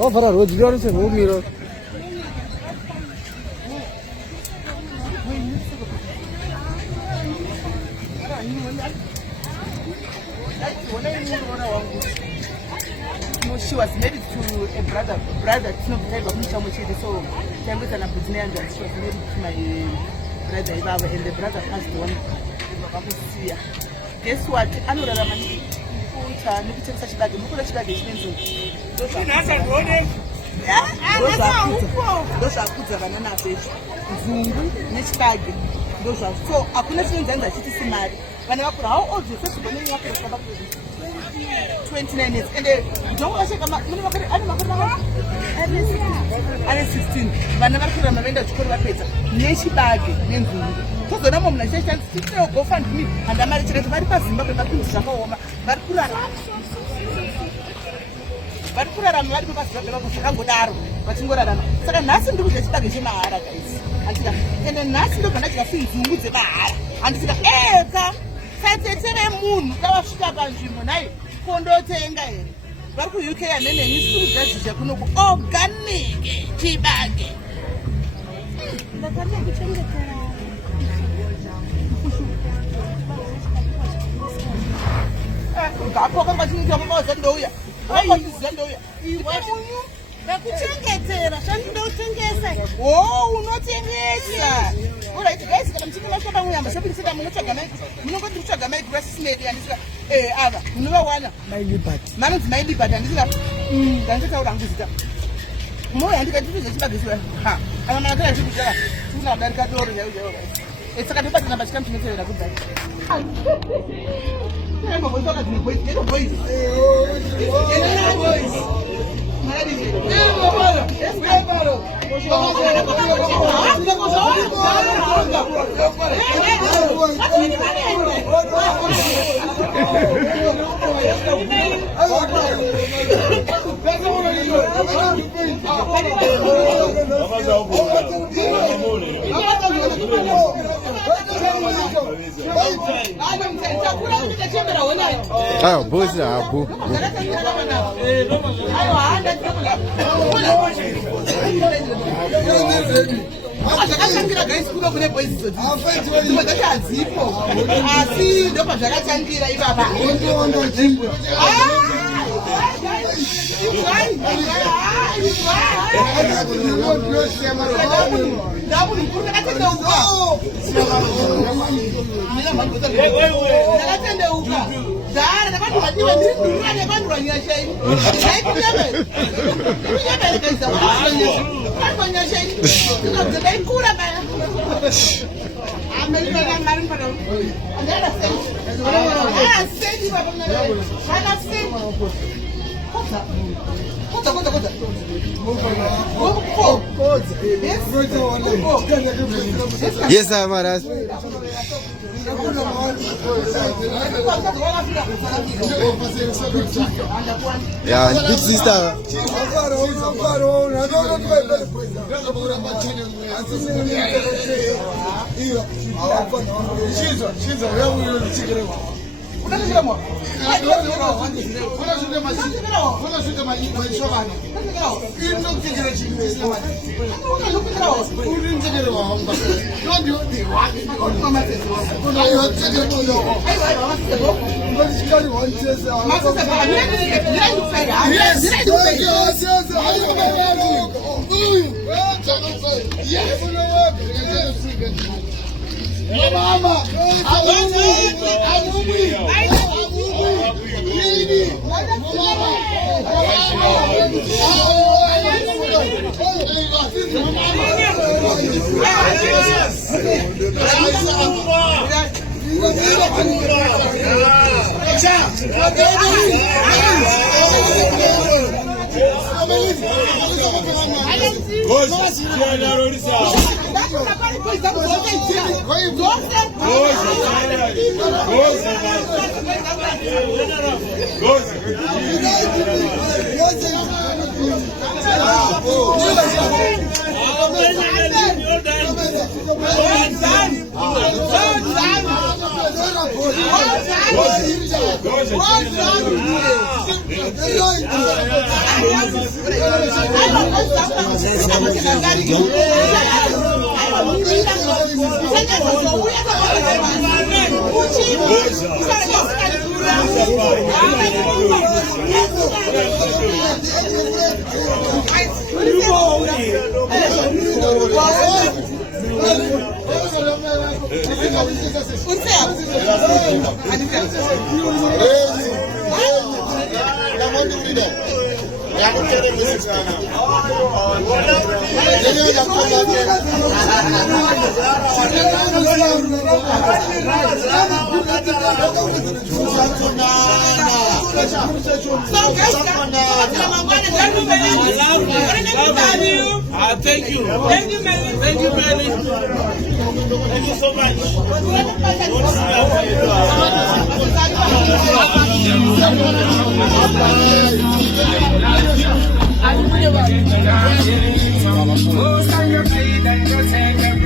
Oh, para roजगार से वो मेरा She was married to a brother. It's not the so she was married to my brother, and the brother passed on. Guess what? I know that I'm so I couldn't see that she's married. When I put how old is the first one? 29 years. And they don't want to I'm 16. But never could remember to call my paper. Neshi bag. So the number of nations go find me and I'm married to the very person, but I'm but put I'm married to my but you got so nothing to do with the Shimara guys. And then nothing to connect your feet with the bar. And it's the moon, Kondo tenga ere. Vari ku UK anene nisuru zvazvizvakunoko organic chibage. Ndakati kuchengetera. Ngapho kwambachinyika mamaza ndouya. Kwambachinyika ndouya. Iwe munyu ndakuchengetera zvandinotengesa. Oh, unotengesa. Alright guys, kana mchini mashaba muyamba shopping center munotsvaga mai. Munongoti mutsvaga mai grass smedi andisika ava munovawana my liberty. Manonzi my liberty andisika ndanditaura hangu zita. Moyo handikati zvechibagisiwa. Ha, kana manakala zvikudzara. Tuna kudarika doro yayo yayo. Saka ndobata namba chikamu chinotevera kudai. Nemo boys toka dzine boys. Nemo boys. Nemo boys. Nemo baro. Nemo baro. Ah, boys are boo. Zvakatangira guys kuno kune boys dzodzi. Dzimwe hadzipo. Asi ndopa zvakatangira ipapa. Yes, Amaras. Yeah, big sister. Mama, Thank you. Thank you, Melly. Thank you, Melly. Thank you so much. Who's on your feet and you take a